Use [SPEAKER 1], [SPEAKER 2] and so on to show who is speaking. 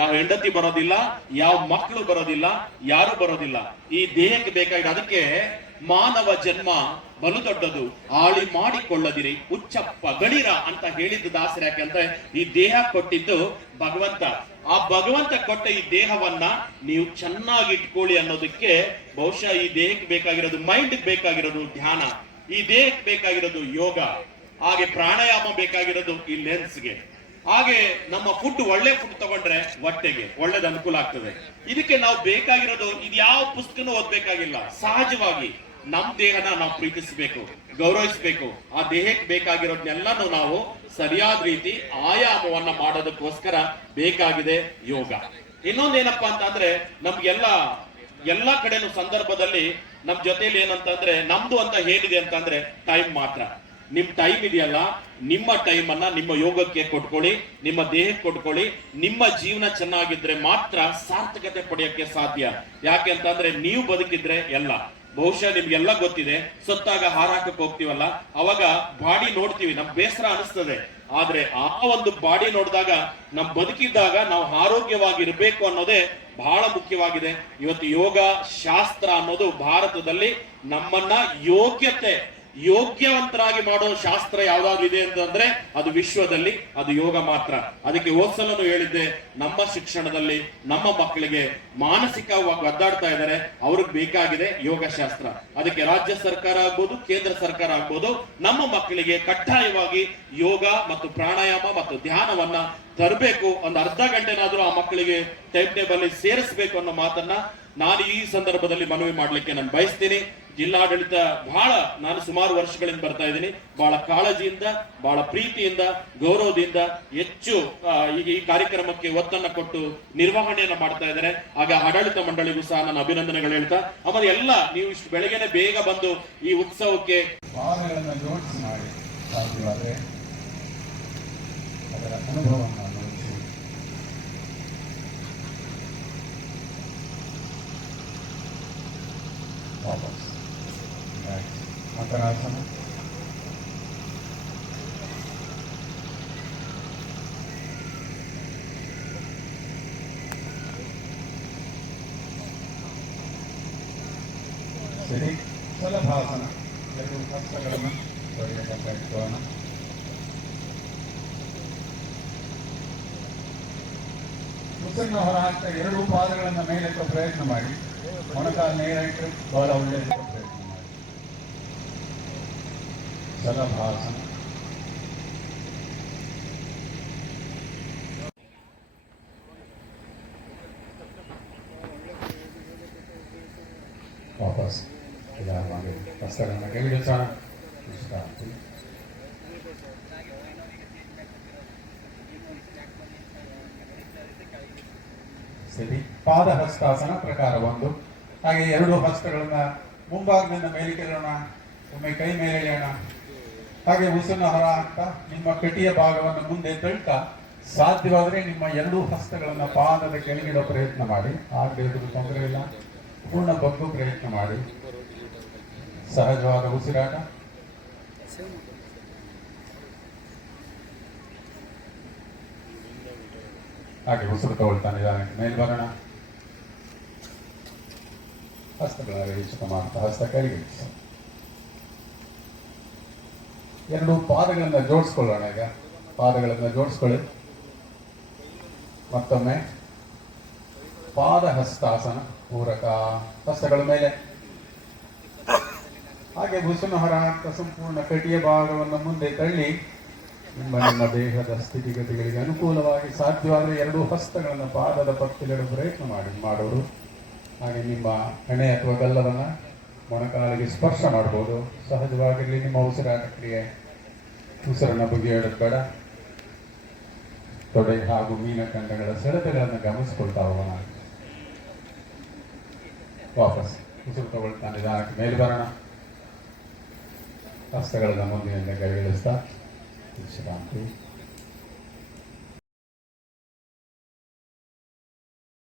[SPEAKER 1] ಯಾವ ಹೆಂಡತಿ ಬರೋದಿಲ್ಲ, ಯಾವ ಮಕ್ಕಳು ಬರೋದಿಲ್ಲ, ಯಾರು ಬರೋದಿಲ್ಲ. ಈ ದೇಹಕ್ಕೆ ಬೇಕಾಗಿರೋ ಅದಕ್ಕೆ ಮಾನವ ಜನ್ಮ ಬಲು ದೊಡ್ಡದು. ಆಳಿ ಮಾಡಿಕೊಳ್ಳದಿರಿ ಉಚ್ಚಪ್ಪ ಗಳಿರ ಅಂತ ಹೇಳಿದ್ದು ದಾಸರ ಯಾಕೆಂದ್ರೆ ಈ ದೇಹ ಕೊಟ್ಟಿದ್ದು ಭಗವಂತ. ಆ ಭಗವಂತ ಕೊಟ್ಟ ಈ ದೇಹವನ್ನ ನೀವು ಚೆನ್ನಾಗಿ ಇಟ್ಕೊಳ್ಳಿ ಅನ್ನೋದಕ್ಕೆ ಬಹುಶಃ ಈ ದೇಹಕ್ಕೆ ಬೇಕಾಗಿರೋದು ಮೈಂಡ್ ಬೇಕಾಗಿರೋದು ಧ್ಯಾನ, ಈ ದೇಹಕ್ಕೆ ಬೇಕಾಗಿರೋದು ಯೋಗ, ಹಾಗೆ ಪ್ರಾಣಾಯಾಮ ಬೇಕಾಗಿರೋದು ಈ ಲೆನ್ಸ್ಗೆ ಹಾಗೆ ನಮ್ಮ ಫುಡ್ ಒಳ್ಳೆ ಫುಡ್ ತಗೊಂಡ್ರೆ ಹೊಟ್ಟೆಗೆ ಒಳ್ಳೇದು ಅನುಕೂಲ ಆಗ್ತದೆ. ಇದಕ್ಕೆ ನಾವು ಬೇಕಾಗಿರೋದು ಇದು ಯಾವ ಪುಸ್ತಕನೂ ಓದ್ಬೇಕಾಗಿಲ್ಲ. ಸಹಜವಾಗಿ ನಮ್ ದೇಹನ ನಾವು ಪ್ರೀತಿಸಬೇಕು, ಗೌರವಿಸಬೇಕು. ಆ ದೇಹಕ್ಕೆ ಬೇಕಾಗಿರೋದನ್ನೆಲ್ಲಾನು ನಾವು ಸರಿಯಾದ ರೀತಿ ಆಯಾಮವನ್ನ ಮಾಡೋದಕ್ಕೋಸ್ಕರ ಬೇಕಾಗಿದೆ ಯೋಗ. ಇನ್ನೊಂದೇನಪ್ಪಾ ಅಂತಂದ್ರೆ ನಮ್ಗೆಲ್ಲ, ಎಲ್ಲಾ ಕಡೆನೂ ಸಂದರ್ಭದಲ್ಲಿ ನಮ್ ಜೊತೆಲಿ ಏನಂತಂದ್ರೆ ನಮ್ದು ಅಂತ ಹೇಳಿದೆ ಅಂತಂದ್ರೆ ಟೈಮ್ ಮಾತ್ರ. ನಿಮ್ ಟೈಮ್ ಇದೆಯಲ್ಲ, ನಿಮ್ಮ ಟೈಮ್ ಅನ್ನ ನಿಮ್ಮ ಯೋಗಕ್ಕೆ ಕೊಟ್ಕೊಳ್ಳಿ, ನಿಮ್ಮ ದೇಹಕ್ಕೆ ಕೊಟ್ಕೊಳ್ಳಿ, ನಿಮ್ಮ ಜೀವನ ಚೆನ್ನಾಗಿದ್ರೆ ಮಾತ್ರ ಸಾರ್ಥಕತೆ ಪಡೆಯಕ್ಕೆ ಸಾಧ್ಯ. ಯಾಕೆ ಅಂತಂದ್ರೆ ನೀವು ಬದುಕಿದ್ರೆ ಎಲ್ಲ. ಬಹುಶಃ ನಿಮ್ಗೆಲ್ಲ ಗೊತ್ತಿದೆ, ಸತ್ತಾಗ ಹಾರಾಕಕ್ಕೆ ಹೋಗ್ತೀವಲ್ಲ, ಅವಾಗ ಬಾಡಿ ನೋಡ್ತೀವಿ, ನಮ್ ಬೇಸರ ಅನಿಸ್ತದೆ. ಆದ್ರೆ ಆ ಒಂದು ಬಾಡಿ ನೋಡಿದಾಗ, ನಮ್ ಬದುಕಿದ್ದಾಗ ನಾವು ಆರೋಗ್ಯವಾಗಿರ್ಬೇಕು ಅನ್ನೋದೇ ಬಹಳ ಮುಖ್ಯವಾಗಿದೆ. ಇವತ್ತು ಯೋಗ, ಶಾಸ್ತ್ರ ಅನ್ನೋದು ಭಾರತದಲ್ಲಿ ನಮ್ಮನ್ನ ಯೋಗ್ಯತೆ ಯೋಗ್ಯವಂತರಾಗಿ ಮಾಡೋ ಶಾಸ್ತ್ರ ಯಾವ್ದಾದ್ರು ಇದೆ ಅಂತಂದ್ರೆ ಅದು ವಿಶ್ವದಲ್ಲಿ, ಅದು ಯೋಗ ಮಾತ್ರ. ಅದಕ್ಕೆ ಹೋದ್ಸಲನು ಹೇಳಿದ್ದೆ, ನಮ್ಮ ಶಿಕ್ಷಣದಲ್ಲಿ ನಮ್ಮ ಮಕ್ಕಳಿಗೆ ಮಾನಸಿಕವಾಗಿ ಒದ್ದಾಡ್ತಾ ಇದ್ದಾರೆ, ಅವ್ರಿಗೆ ಬೇಕಾಗಿದೆ ಯೋಗ ಶಾಸ್ತ್ರ ಅದಕ್ಕೆ ರಾಜ್ಯ ಸರ್ಕಾರ ಆಗ್ಬೋದು, ಕೇಂದ್ರ ಸರ್ಕಾರ ಆಗ್ಬೋದು, ನಮ್ಮ ಮಕ್ಕಳಿಗೆ ಕಡ್ಡಾಯವಾಗಿ ಯೋಗ ಮತ್ತು ಪ್ರಾಣಾಯಾಮ ಮತ್ತು ಧ್ಯಾನವನ್ನ ತರಬೇಕು, ಒಂದು ಅರ್ಧ ಗಂಟೆನಾದ್ರೂ ಆ ಮಕ್ಕಳಿಗೆ ಟೈಮ್ ಟೇಬಲ್ ಸೇರಿಸಬೇಕು ಅನ್ನೋ ಮಾತನ್ನ ನಾನು ಈ ಸಂದರ್ಭದಲ್ಲಿ ಮನವಿ ಮಾಡಲಿಕ್ಕೆ ನಾನು ಬಯಸ್ತೀನಿ. ಜಿಲ್ಲಾಡಳಿತ ಬಹಳ ನಾನು ಸುಮಾರು ವರ್ಷಗಳಿಂದ ಬರ್ತಾ ಇದ್ದೀನಿ. ಬಹಳ ಕಾಳಜಿಯಿಂದ, ಬಹಳ ಪ್ರೀತಿಯಿಂದ, ಗೌರವದಿಂದ ಹೆಚ್ಚು ಈಗ ಈ ಕಾರ್ಯಕ್ರಮಕ್ಕೆ ಒತ್ತನ್ನ ಕೊಟ್ಟು ನಿರ್ವಹಣೆಯನ್ನು ಮಾಡ್ತಾ ಇದ್ದಾರೆ. ಆಗ ಆಡಳಿತ ಮಂಡಳಿಗೂ ಸಹ ನಾನು ಅಭಿನಂದನೆಗಳು ಹೇಳ್ತಾ ಆಮೇಲೆ ಎಲ್ಲ, ನೀವು ಇಷ್ಟು ಬೆಳಗ್ಗೆನೆ ಬೇಗ ಬಂದು ಈ ಉತ್ಸವಕ್ಕೆ
[SPEAKER 2] ಪಾದಗಳನ್ನು problems. Okay. Sitting. Salabhasana. Let us have a moment. Sorry, ಮುಸನ್ನ ಹೊರ ಹಾಕ್ತಾ ಎರಡು ಪಾದಗಳನ್ನು ಮೇಲೆತ್ತೋ ಪ್ರಯತ್ನ ಮಾಡಿ. ಮೊಣಕಾಲ ನೇರ ಇಟ್ಟರೆ ಬಹಳ ಒಳ್ಳೆಯದು. ಪ್ರಯತ್ನ ಮಾಡಿ ಸುಲಭಾಸನ ವಾಪಸ್ ನಿಧಾನವಾಗಿ ಹಸ್ತಗಳನ್ನು ಕೆಳಗಿಳಿಸೋಣ ಪಾದ ಹಸ್ತಾಸನ ಪ್ರಕಾರ ಒಂದು. ಹಾಗೆ ಎರಡು ಹಸ್ತಗಳನ್ನು ಮುಂಭಾಗದಿಂದ ಮೇಲಿಟ್ಟಿರೋಣ, ಒಮ್ಮೆ ಕೈ ಮೇಲೆ ಎಳೆಯೋಣ. ಹಾಗೆ ಉಸಿರನ್ನ ಹೊರ ಹಾಕ್ತಾ ನಿಮ್ಮ ಕಟಿಯ ಭಾಗವನ್ನು ಮುಂದೆ ತಳ್ತಾ, ಸಾಧ್ಯವಾದರೆ ನಿಮ್ಮ ಎರಡೂ ಹಸ್ತಗಳನ್ನು ಪಾದದ ಕೆಳಗಿಡೋ ಪ್ರಯತ್ನ ಮಾಡಿ. ಇದ್ರೂ ತೊಂದರೆ ಇಲ್ಲ. ಪೂರ್ಣ ಬಗ್ಗು ಪ್ರಯತ್ನ ಮಾಡಿ. ಸಹಜವಾದ ಉಸಿರಾಟ. ಹಾಗೆ ಉಸಿರು ತಗೊಳ್ತಾನೆ ಮೇಲೆ ಬರೋಣ ಹಸ್ತಗಳ ಹೆಚ್ಚು ಮಾಡ್ತಾ ಹಸ್ತ ಕೆಳಗೆ ಎರಡು ಪಾದಗಳನ್ನ ಜೋಡಿಸ್ಕೊಳ್ಳೋಣ ಈಗ ಪಾದಗಳನ್ನ ಜೋಡಿಸ್ಕೊಳ್ಳಿ ಮತ್ತೊಮ್ಮೆ ಪಾದ ಹಸ್ತಾಸನ ಪೂರಕ ಹಸ್ತಗಳ ಮೇಲೆ ಹಾಗೆ ಬುಸುನ ಹೊರ ಹಾಕ್ತಾ ಸಂಪೂರ್ಣ ಕಟಿಯ ಭಾಗವನ್ನು ಮುಂದೆ ತಳ್ಳಿ ನಿಮ್ಮ ನಿಮ್ಮ ದೇಹದ ಸ್ಥಿತಿಗತಿಗಳಿಗೆ ಅನುಕೂಲವಾಗಿ ಸಾಧ್ಯವಾದರೆ ಎರಡು ಹಸ್ತಗಳನ್ನು ಪಾದದ ಪತ್ತೆಗಳ ಪ್ರಯತ್ನ ಮಾಡಿ ಮಾಡೋರು ಹಾಗೆ ನಿಮ್ಮ ಹೆಣೆ ಅಥವಾ ಗಲ್ಲವನ್ನು ಮೊಣಕಾಲಿಗೆ ಸ್ಪರ್ಶ ಮಾಡ್ಬೋದು. ಸಹಜವಾಗಿರಲಿ ನಿಮ್ಮ ಉಸಿರಾಟ ಕ್ರಿಯೆ ಉಸಿರನ್ನು ಹೇಳೋದು ಬೇಡ ತೊಡೆ ಹಾಗೂ ಮೀನಖಂಡಗಳ ಸೆಳೆತಗಳನ್ನು ಗಮನಿಸ್ಕೊಳ್ತಾ ಹೋಗೋಣ. ವಾಪಸ್ ಉಸಿರು ತಗೊಳ್ತಾ ನಿಧಾನಕ್ಕೆ ಮೇಲೆ ಬರೋಣ. ಹಸ್ತಗಳನ್ನು ಮುಂದಿನಿಂದ ಕೈಗಿಳಿಸ್ತಾ ವಿಶ್ರಾಂತಿ